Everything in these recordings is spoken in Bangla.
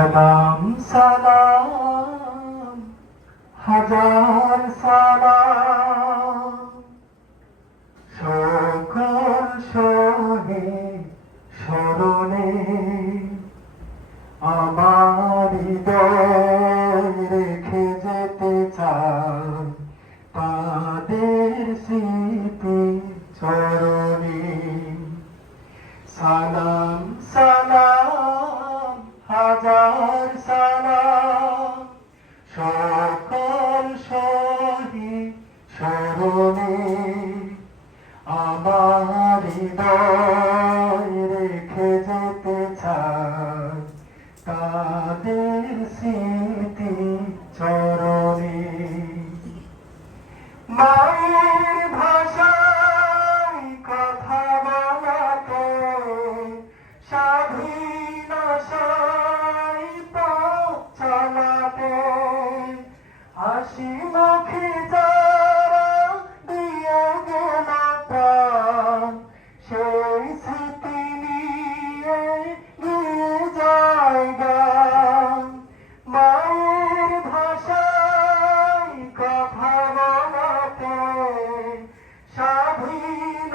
সালাম সালাম হাজার সালাম সকল শহীদ স্মরণে আমার হৃদয় রেখে যেতে চাই তাদের স্মৃতি চরণে। সালাম সালাম হাজার সালাম সকল শহীদ স্মরণে আমার হৃদয় রেখে যেতে চাই তাদের স্মৃতি চরণে। মায়ের ভাষায় কথা বলাতে স্বাধীন পথ চালাতে হাসি মুখে যারা দিয়ে গেল প্রাণ সেই স্মৃতি নিয়ে গিয়ে যায় গান। মায়ের ভাষায় কথা বলাতে স্বাধীন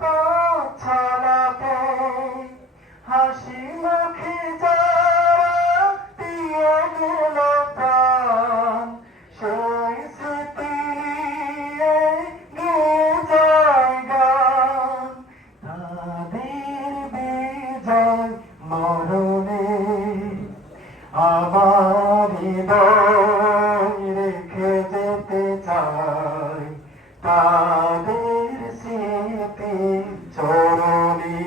পথ চালাতে হাসি মুখে যারা দিয়ে গেল প্রাণ সেই স্মৃতি নিয়ে গিয়ে যায় গান। তাদের বিজয় মরণে আমার হৃদয় রেখে যেতে চাই তাদের স্মৃতি চরণে।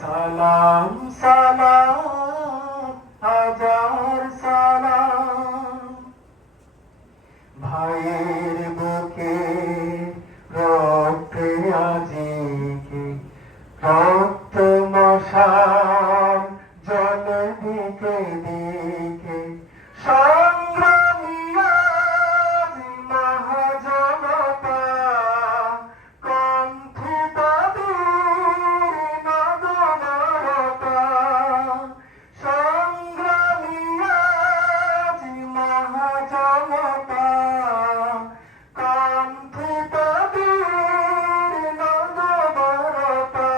সালাম সালাম হাজার সালাম ভাইয়ের বুকে রক্তে আজিকে রক্ত মশাল জলে দিকে দিকে সংগ্রামী আজ মহাজনতা কণ্ঠে তাদের নগরতা। সংগ্রামী আজ মহাজনতা কণ্ঠে তাদের নগরতা।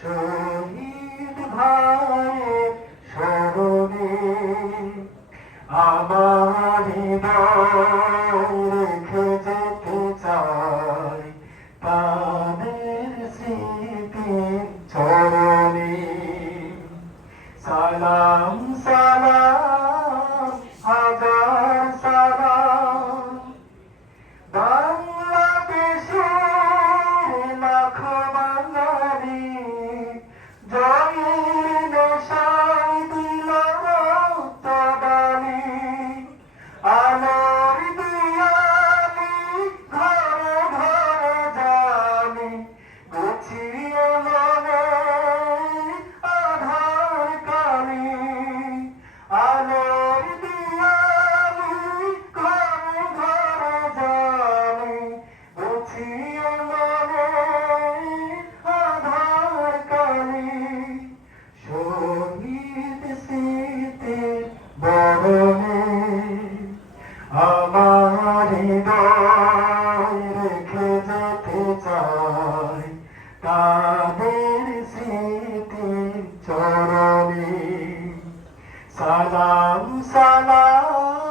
শহীদ ভাইয়ের স্মরণে আমার হৃদয় রেখে যেতে চাই তাদের স্মৃতি চরণে। সালাম সালাম হাজার সালাম বাংলাদেশের লাখো বাঙালি জয়ের নেশায় দিল রক্ত ডালি। আলোর দিয়ালি ঘরে ঘরে জানি গুছিয়ে মনে আধার কালি। আলোর দিয়ালি ঘরে ঘরে জানি গুছিয়ে মনে আধার কালি। শহীদ স্মৃতির বরণে আমার হৃদয় রেখে যেতে চাই তাদের স্মৃতি চরণে। সালাম সালাম